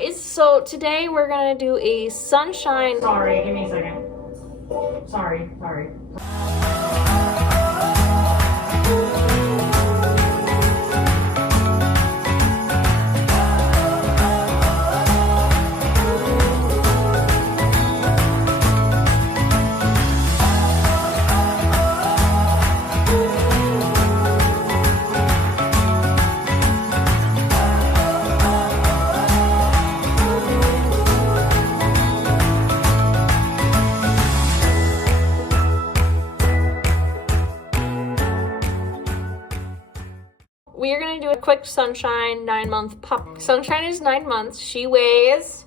guys, so today we're gonna do a sunshine. Sorry, give me a second. Sorry. We are gonna do a quick Sunshine 9-month pup. Sunshine is 9 months. She weighs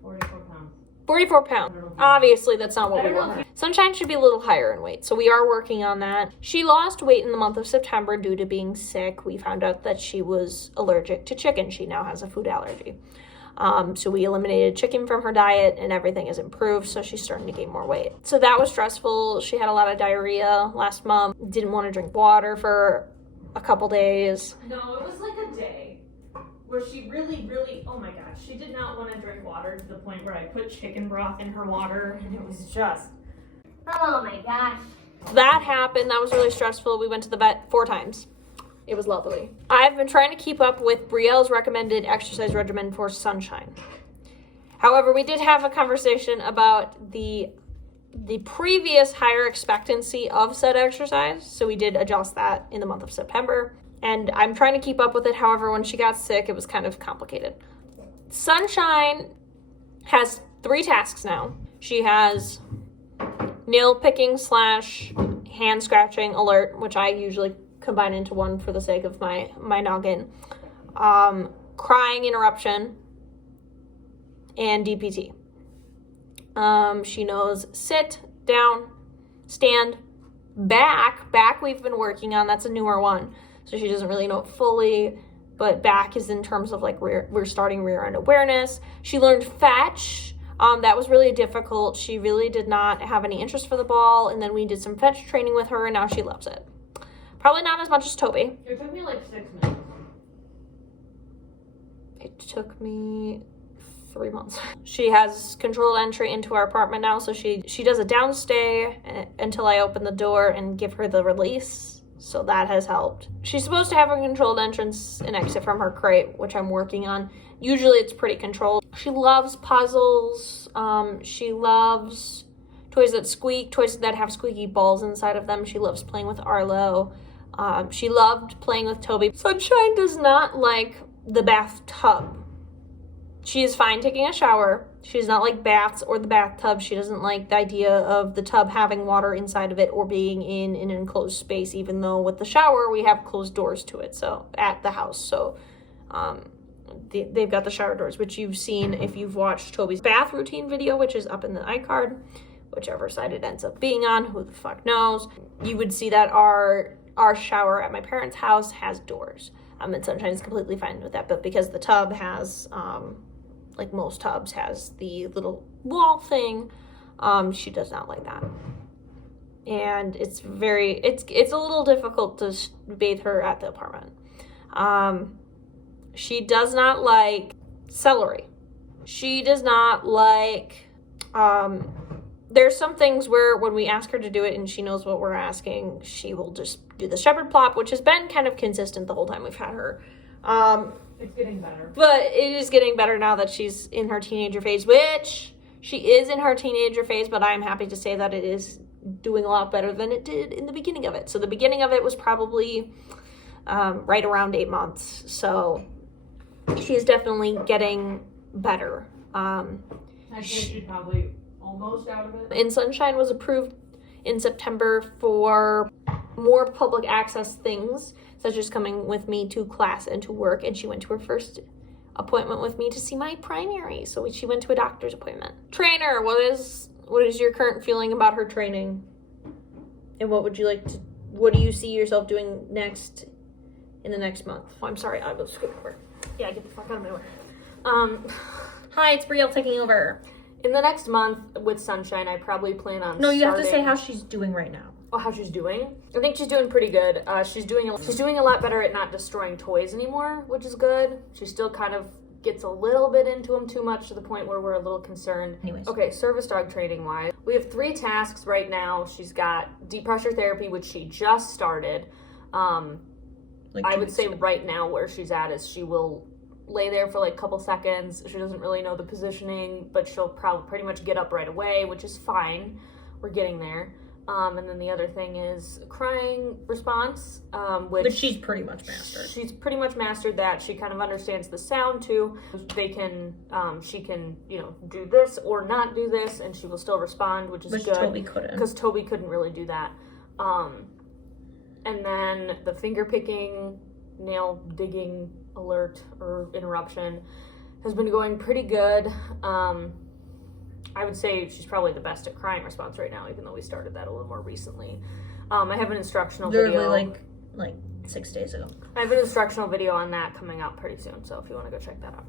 44 pounds. 44 pounds. Obviously, that's not what we want. Sunshine should be a little higher in weight, so we are working on that. She lost weight in the month of September due to being sick. We found out that she was allergic to chicken. She now has a food allergy. So we eliminated chicken from her diet and everything has improved, so she's starting to gain more weight. So that was stressful. She had a lot of diarrhea last month, didn't want to drink water for a couple days. No, it was like a day where she really, oh my gosh, she did not want to drink water to the point where I put chicken broth in her water, and it was just, oh my gosh. That happened. That was really stressful. We went to the vet 4 times. It was lovely. I've been trying to keep up with Brielle's recommended exercise regimen for Sunshine. However, we did have a conversation about the previous higher expectancy of said exercise, so we did adjust that in the month of September, and I'm trying to keep up with it. However, when she got sick, it was kind of complicated. Sunshine has 3 tasks now. She has nail picking / hand scratching alert, which I usually combine into one for the sake of my noggin, crying interruption, and DPT. She knows sit, down, stand, back we've been working on. That's a newer one, so she doesn't really know it fully, but back is in terms of like we're starting rear end awareness. She learned fetch. That was really difficult. She really did not have any interest for the ball, and then we did some fetch training with her, and now she loves it. Probably not as much as Toby. It took me like 6 minutes. It took me 3 months. She has controlled entry into our apartment now, so she does a downstay until I open the door and give her the release, so that has helped. She's supposed to have a controlled entrance and exit from her crate, which I'm working on. Usually it's pretty controlled. She loves puzzles. She loves toys that squeak, toys that have squeaky balls inside of them. She loves playing with Arlo. She loved playing with Toby. Sunshine does not like the bathtub. She is fine taking a shower. She does not like baths or the bathtub. She doesn't like the idea of the tub having water inside of it or being in an enclosed space, even though with the shower we have closed doors to it, so at the house. So they've got the shower doors, which you've seen if you've watched Toby's bath routine video, which is up in the iCard, whichever side it ends up being on, who the fuck knows. You would see that our shower at my parents' house has doors. And Sunshine is completely fine with that, but because the tub has, like most tubs, has the little wall thing, she does not like that. And it's a little difficult to bathe her at the apartment. She does not like celery. She does not like, there's some things where when we ask her to do it and she knows what we're asking, she will just do the shepherd plop, which has been kind of consistent the whole time we've had her. It's getting better. But it is getting better now that she's in her teenager phase, which she is in her teenager phase, but I'm happy to say that it is doing a lot better than it did in the beginning of it. So the beginning of it was probably right around 8 months. So she is definitely getting better. I'd say she's probably almost out of it. And Sunshine was approved in September for more public access things, such as coming with me to class and to work. And she went to her first appointment with me to see my primary. So she went to a doctor's appointment. Trainer, what is your current feeling about her training? And what do you see yourself doing next in the next month? Oh, I'm sorry, I'll go scoot over. Yeah, get the fuck out of my way. Hi, it's Brielle taking over. In the next month with Sunshine, I probably plan on No, you have to say how she's doing right now. Oh, how she's doing? I think she's doing pretty good. She's doing a lot better at not destroying toys anymore, which is good. She's still kind of gets a little bit into him too much to the point where we're a little concerned. Anyways. Okay, service dog training wise, we have 3 tasks right now. She's got deep pressure therapy, which she just started. I would say right now where she's at is she will lay there for like a couple seconds. She doesn't really know the positioning, but she'll probably pretty much get up right away, which is fine. We're getting there. And then the other thing is crying response, which she's pretty much mastered. She's pretty much mastered that. She kind of understands the sound too. They can, she can, do this or not do this, and she will still respond, which is good. Toby couldn't. Because Toby couldn't really do that. And then the finger picking, nail digging alert or interruption has been going pretty good. I would say she's probably the best at crying response right now, even though we started that a little more recently. I have an instructional video. like 6 days ago. I have an instructional video on that coming out pretty soon, so if you want to go check that out.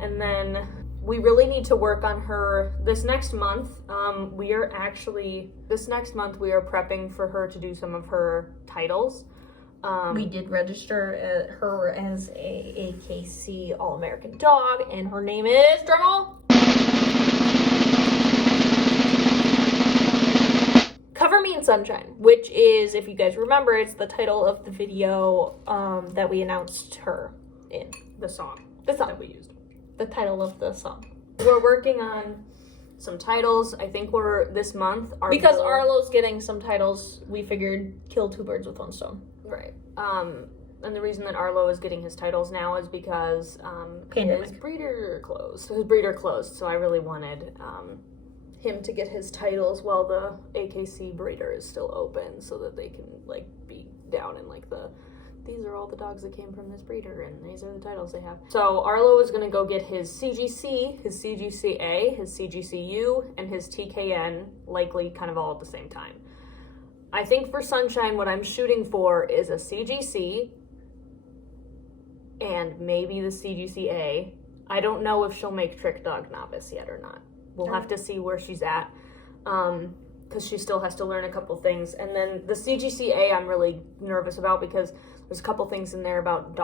And then we really need to work on her this next month. This next month we are prepping for her to do some of her titles. We did register her as a AKC All-American dog, and her name is, drumroll, Cover Me in Sunshine, which is, if you guys remember, it's the title of the video that we announced her in. The song that we used. The title of the song. We're working on some titles. I think we're this month. Because Arlo's getting some titles, we figured kill 2 birds with 1 stone. Right. And the reason that Arlo is getting his titles now is because his breeder closed. So I really wanted him to get his titles while the AKC breeder is still open, so that they can be down in these are all the dogs that came from this breeder, and these are the titles they have. So Arlo is going to go get his CGC, his CGCA, his CGCU, and his TKN, likely kind of all at the same time. I think for Sunshine, what I'm shooting for is a CGC and maybe the CGCA. I don't know if she'll make Trick Dog Novice yet or not. We'll have to see where she's at, because she still has to learn a couple things. And then the CGCA I'm really nervous about, because there's a couple things in there about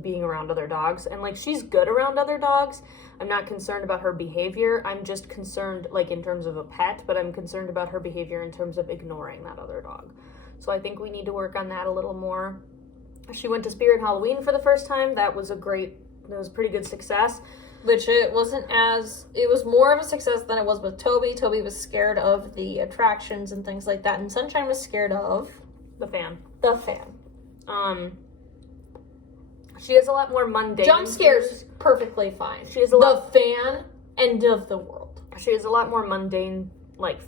being around other dogs. And she's good around other dogs. I'm not concerned about her behavior. I'm just concerned in terms of a pet, but I'm concerned about her behavior in terms of ignoring that other dog. So I think we need to work on that a little more. She went to Spirit Halloween for the first time. That was a pretty good success. Which it was more of a success than it was with Toby. Toby was scared of the attractions and things like that, and Sunshine was scared of the fan. She has a lot more mundane jump scares. Perfectly fine. She has the fan, end of the world. She has a lot more mundane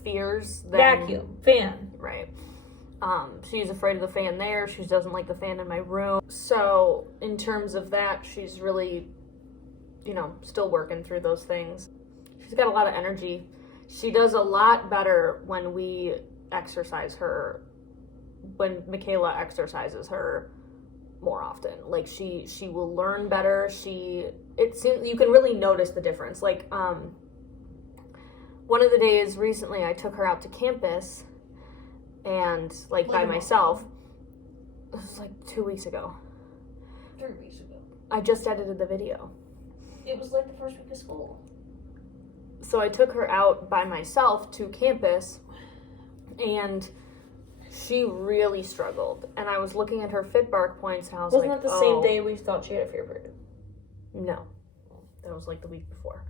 fears than vacuum, fan, right. She's afraid of the fan there. She doesn't like the fan in my room. So in terms of that, she's really, still working through those things. She's got a lot of energy. She does a lot better when we exercise her, when Michaela exercises her more often. She will learn better. You can really notice the difference. One of the days recently I took her out to campus and by myself. It was 2 weeks ago. 3 weeks ago. I just edited the video. It was the first week of school. So I took her out by myself to campus, and she really struggled. And I was looking at her FitBark points, and I was Wasn't that the same day we thought she had a fear bird? No. That was the week before.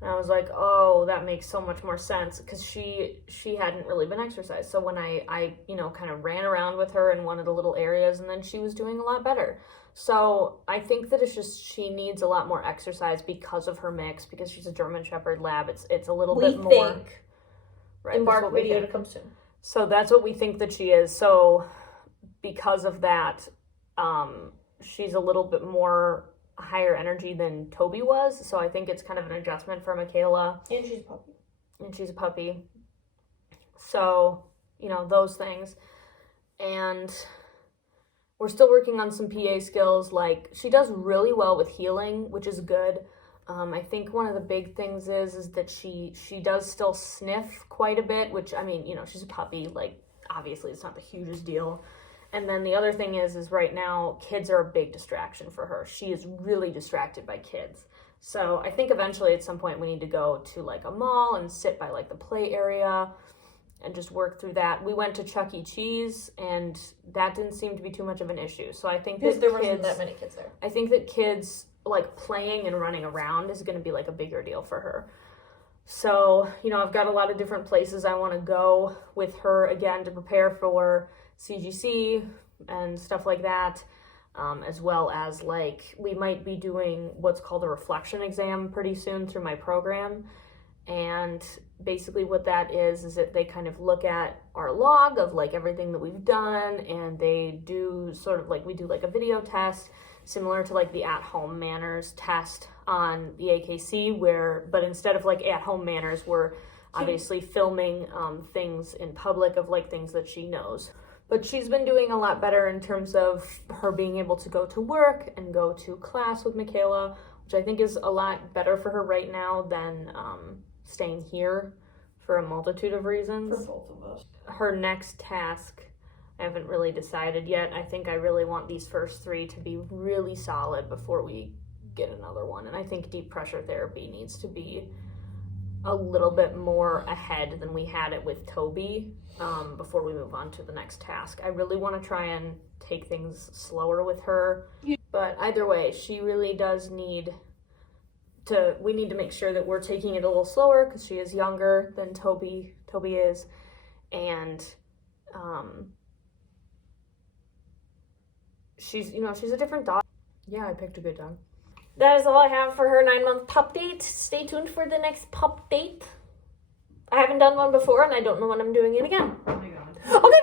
And I was like, oh, that makes so much more sense, because she hadn't really been exercised. So when I kind of ran around with her in one of the little areas, and then she was doing a lot better. So I think that it's just she needs a lot more exercise because of her mix, because she's a German Shepherd Lab. It's a little bit more. We think. Right, Embark video to come soon. So that's what we think that she is. So because of that, she's a little bit more higher energy than Toby was. So I think it's kind of an adjustment for Michaela. And she's a puppy. So, those things. And we're still working on some PA skills. She does really well with healing, which is good. I think one of the big things is that she does still sniff quite a bit, which, she's a puppy. Obviously it's not the hugest deal. And then the other thing is right now kids are a big distraction for her. She is really distracted by kids. So I think eventually at some point we need to go to like a mall and sit by like the play area and just work through that. We went to Chuck E. Cheese and that didn't seem to be too much of an issue. So I think that there wasn't that many kids there. I think that kids like playing and running around is going to be like a bigger deal for her. So, you know, I've got a lot of different places I want to go with her again to prepare for CGC and stuff like that, as well as like we might be doing what's called a reflection exam pretty soon through my program. And basically what that is that they kind of look at our log of like everything that we've done, and they do sort of like, we do like a video test similar to like the at-home manners test on the AKC, but instead of like at-home manners, we're obviously filming things in public of like things that she knows. But she's been doing a lot better in terms of her being able to go to work and go to class with Michaela, which I think is a lot better for her right now than staying here for a multitude of reasons. For both of us. Her next task, I haven't really decided yet. I think I really want these first 3 to be really solid before we get another one. And I think deep pressure therapy needs to be a little bit more ahead than we had it with Toby before we move on to the next task. I really want to try and take things slower with her. Yeah. But either way, she really does need to, we need to make sure that we're taking it a little slower because she is younger than Toby is. And she's a different dog. Yeah, I picked a good dog. That is all I have for her 9-month pup date. Stay tuned for the next pup date. I haven't done one before, and I don't know when I'm doing it again. Oh my god. Okay,